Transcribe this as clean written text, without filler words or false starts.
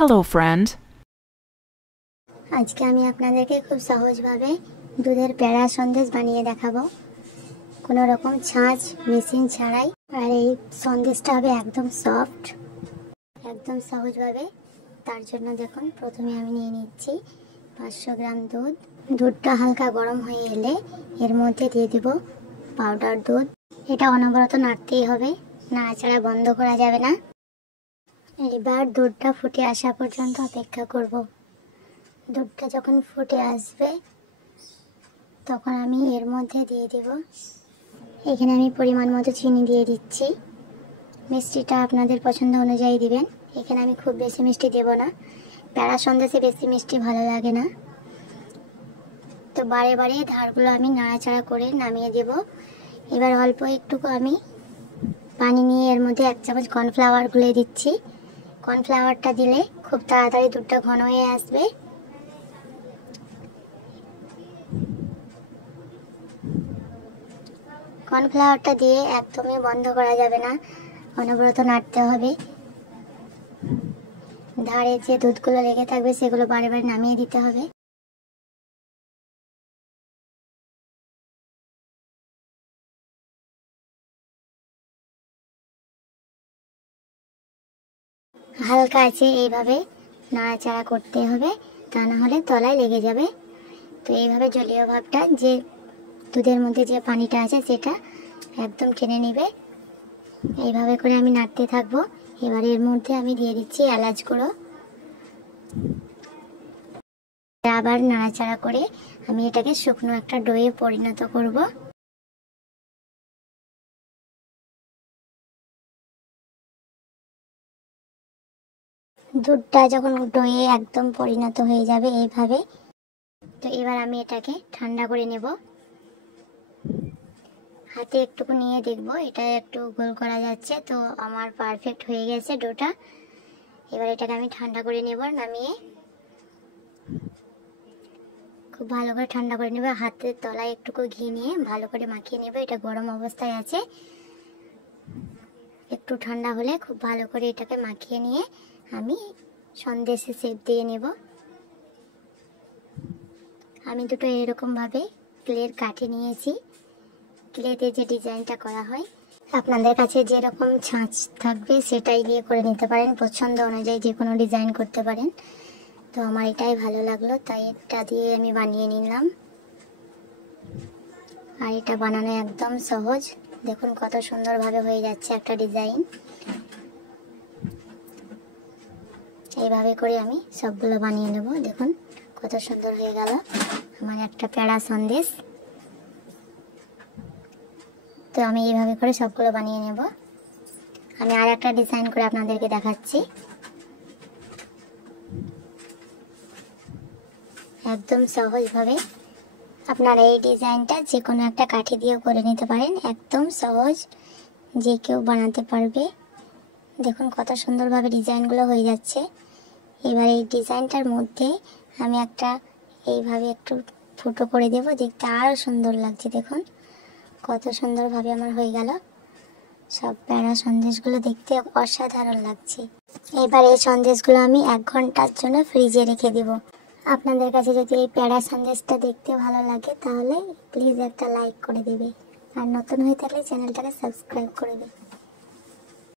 Hello, friend. আজকে আমি আপনাদেরকে খুব সহজভাবে দুধের পেড়া সন্দেশ বানিয়ে দেখাবো, কোনো রকম ছাঁচ মেশিন ছাড়াই। আর এই সন্দেশটা হবে একদম সফট, একদম সহজভাবে। তার জন্য দেখুন, প্রথমে আমি নিয়ে নিচ্ছি 500 গ্রাম দুধ। দুধটা হালকা গরম হয়ে এলে এর মধ্যে দিয়ে দেব পাউডার দুধ। এটা অনবরত নাড়তেই হবে, নাড়াচাড়া বন্ধ করা যাবে না। এবার দুধটা ফুটে আসা পর্যন্ত অপেক্ষা করব। দুধটা যখন ফুটে আসবে তখন আমি এর মধ্যে দিয়ে দেব, এখানে আমি পরিমাণ মতো চিনি দিয়ে দিচ্ছি। মিষ্টিটা আপনাদের পছন্দ অনুযায়ী দিবেন। এখানে আমি খুব বেশি মিষ্টি দেব না, পেড়া সন্দেশে বেশি মিষ্টি ভালো লাগে না। তো বারে বারে ধারগুলো আমি নাড়াচাড়া করে নামিয়ে দেব। এবার অল্প একটুকু আমি পানি নিয়ে এর মধ্যে 1 চামচ কর্নফ্লাওয়ার গুলে দিচ্ছি। কর্নফ্লাওয়ারটা দিলে খুব তাড়াতাড়ি দুধটা ঘন হয়ে আসবে। কর্নফ্লাওয়ারটা দিয়ে একদমই বন্ধ করা যাবে না, অনবরত নাড়তে হবে। ধারে যে দুধগুলো লেগে থাকবে সেগুলো বারে বারে নামিয়ে দিতে হবে। হালকা আছে এইভাবে নাড়াচাড়া করতে হবে, তা না হলে তলায় লেগে যাবে। তো এইভাবে জলীয় ভাবটা, যে দুধের মধ্যে যে পানিটা আছে সেটা একদম টেনে নেবে। এইভাবে করে আমি নাড়তে থাকবো। এবার এর মধ্যে আমি দিয়ে দিচ্ছি এলাচ গুঁড়ো। আবার নাড়াচাড়া করে আমি এটাকে শুকনো একটা ডোয়ে পরিণত করব। দুধটা যখন ডোয়ে একদম পরিণত হয়ে যাবে এইভাবে, তো এবার আমি এটাকে ঠান্ডা করে নেব। হাতে একটুকু নিয়ে দেখব এটা একটু গোল করা যাচ্ছে, তো আমার পারফেক্ট হয়ে গেছে ডোটা। এবার এটাকে আমি ঠান্ডা করে নেব, নামিয়ে খুব ভালো করে ঠান্ডা করে নেব। হাতের তলায় একটুকু ঘি নিয়ে ভালো করে মাখিয়ে নেব। এটা গরম অবস্থায় আছে, একটু ঠান্ডা হলে খুব ভালো করে এটাকে মাখিয়ে নিয়ে আমি সন্দেশে শেপ দিয়ে নেব। আমি দুটো এরকম ভাবে ক্লের কাঠি নিয়েছি। ক্লেতে যে ডিজাইনটা করা হয়, আপনাদের কাছে যেরকম ছাঁচ থাকবে সেটাই দিয়ে করে নিতে পারেন, পছন্দ অনুযায়ী যে কোনো ডিজাইন করতে পারেন। তো আমার এটাই ভালো লাগলো, তাই এটা দিয়ে আমি বানিয়ে নিলাম। আর এটা বানানো একদম সহজ, দেখুন কত সুন্দরভাবে হয়ে যাচ্ছে একটা ডিজাইন। এইভাবে করে আমি সবগুলো বানিয়ে নেব। দেখুন কত সুন্দর হয়ে গেল আমার একটা পেড়া সন্দেশ। তো আমি এইভাবে করে সবগুলো বানিয়ে নেব। আমি আর একটা ডিজাইন করে আপনাদেরকে দেখাচ্ছি। একদম সহজভাবে আপনারা এই ডিজাইনটা যে কোনো একটা কাঠি দিয়েও করে নিতে পারেন, একদম সহজ, যে কেউ বানাতে পারবে। দেখুন কত সুন্দরভাবে ডিজাইনগুলো হয়ে যাচ্ছে। এবার এই ডিজাইনটার মধ্যে আমি একটা এইভাবে একটু ফুটো করে দেব, দেখতে আরও সুন্দর লাগছে। দেখুন কত সুন্দরভাবে আমার হয়ে গেল। সব পেড়া সন্দেশগুলো দেখতে অসাধারণ লাগছে। এবার এই সন্দেশগুলো আমি 1 ঘন্টার জন্য ফ্রিজে রেখে দেব। আপনাদের কাছে যদি এই পেড়া সন্দেশটা দেখতে ভালো লাগে তাহলে প্লিজ একটা লাইক করে দেবে, আর নতুন হয়ে থাকলে চ্যানেলটাকে সাবস্ক্রাইব করে দেবে।